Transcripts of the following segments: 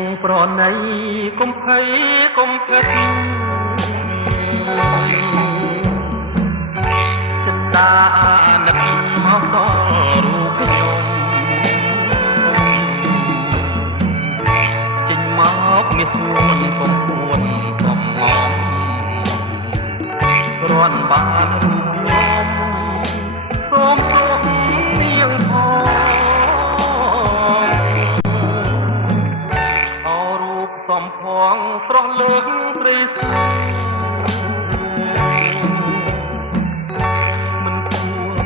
ងប្រណីកុំភ័យកុំភ្លេចចិន្តានឹកមកដល់រូបខ្ញុំចេញមកមានសួនកំពួនកំងំគ្រាន់បានរូបខ្ញុំសូមព្រមនាងផងសំផងស្រស់លើកព្រៃស្ង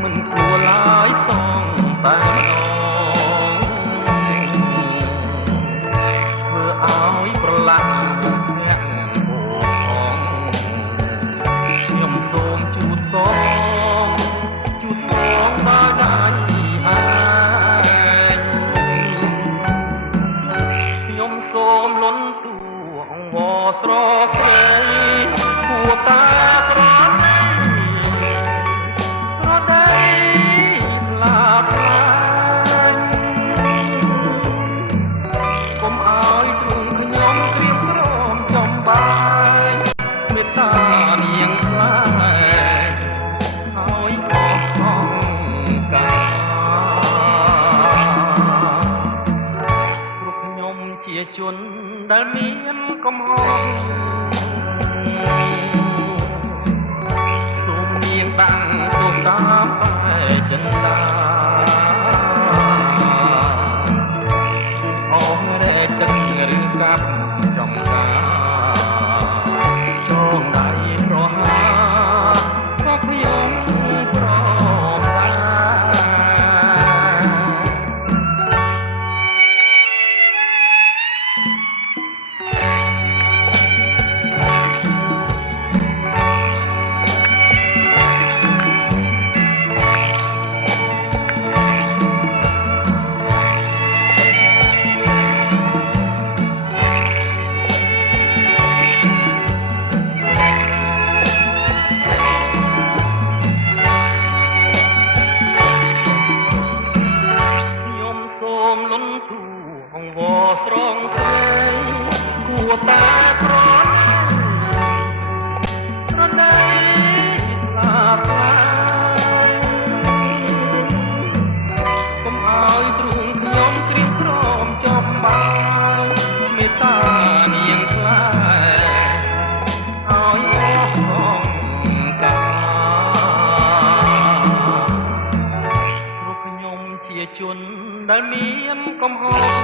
មិនគួរឡើយសងតែម្ដងធ្វើឲ្យប្រឡាក់អ្នកអូផងខ្ញុំសូមជូតផងបានខ្ញុំសូមលន់ទួអង្វរស្រស្រីគួរតាប្រដីឡាផ្លាញ់កុំឲ្យទ្រង់ខ្ញុំក្រៀមក្រំចំបាយមេត្តានាងខ្លាចហើយអស់អង្គការជាជនដែលមានកំហុសសូមនាងបាំងទោសតាមបែបចិន្តាអស់រែកទឹកឬកាប់ចំការចងដៃប្រហាក៏ខ្ញុំប្រមាអង្វរស្រងស្រីគួរតាក្រណីឡាខ្លាយកុំឲ្យទ្រង់ខ្ញុំច្រៀងក្រំចប់បាយមេត្តានាងខ្លាឲ្យអស់អង្គការព្រោះខ្ញុំជាជនដែលមានកំហុស